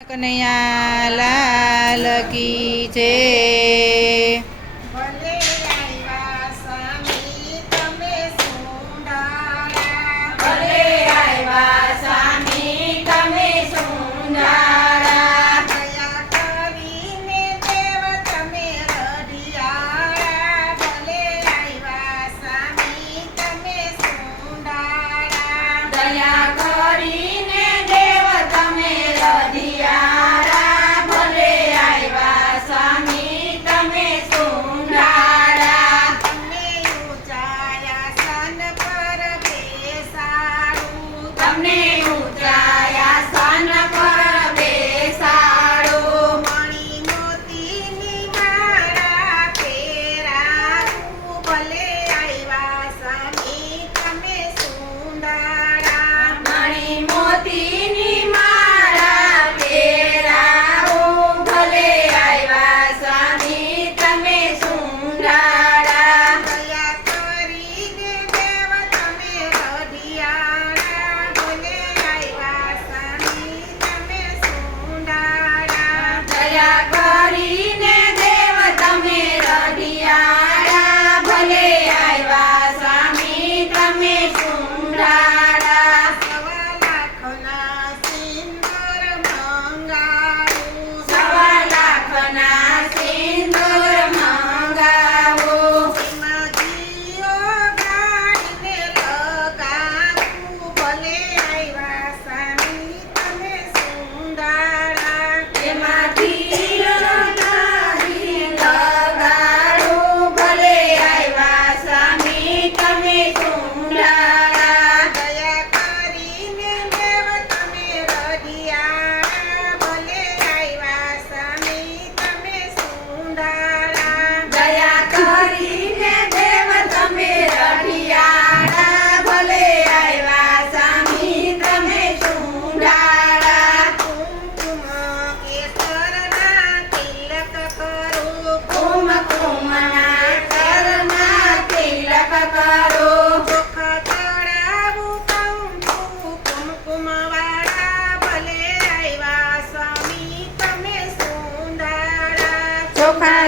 કનૈયા લાલ કી જય। ભલે આવ્યા સ્વામી તમે સુંધારા, ભલે આવ્યા સ્વામી તમે સુંધારા, દયા કરીને દેવ તમે રઢિયારા, ભલે આવ્યા સ્વામી તમે સુંધારા, દયા કરીને દેવ તમે રઢિયારા, ભલે આવ્યા સ્વામી તમે સુંધારા, તમને ઊંચા આસન પર બેસાડું, તમને ઊંચા આસન પર બેસાડું, મણિ મોતીની માળા પહેરાવું, ભલે આવ્યા સ્વામી તમે સુંધારા, મણિ મોતીની માળા પહેરાવું, ભલે આવ્યા સ્વામી તમે સુંધારા, દયા કરીને દેવ તમે રઢિયારા, ભલે આવ્યા સ્વામી તમે સુંધારા, દયા કરીને દેવ તમે રઢિયારા, ભલે આવ્યા સ્વામી તમે સુંધારા, સવા લાખના સિંદૂર મંગાવું, સવા લાખના સિંદૂર મંગાવું, એમાં ઘીઓ ગાળીને લગાવું, ભલે આવ્યા સ્વામી તમે સુંધારા, એમાંથી નારી લગાડું, ભલે આવ્યા સ્વામી તમે સુંધારા, દયા કરીને દેવ તમે રઢિયારા, ભલે આવ્યા સ્વામી તમે સુંધારા, દયા કરીને દેવ તમે રઢિયારા, ભલે આવ્યા સ્વામી તમે સુંધારા, કુમકુમ કેસરના તિલક કરું, કુમકુમના કરના તિલક કરો, ચોખા ચડાવું કંકુ કુમકુમવાળા, ભલે આવ્યા સ્વામી તમે સુંધારા, ચોખા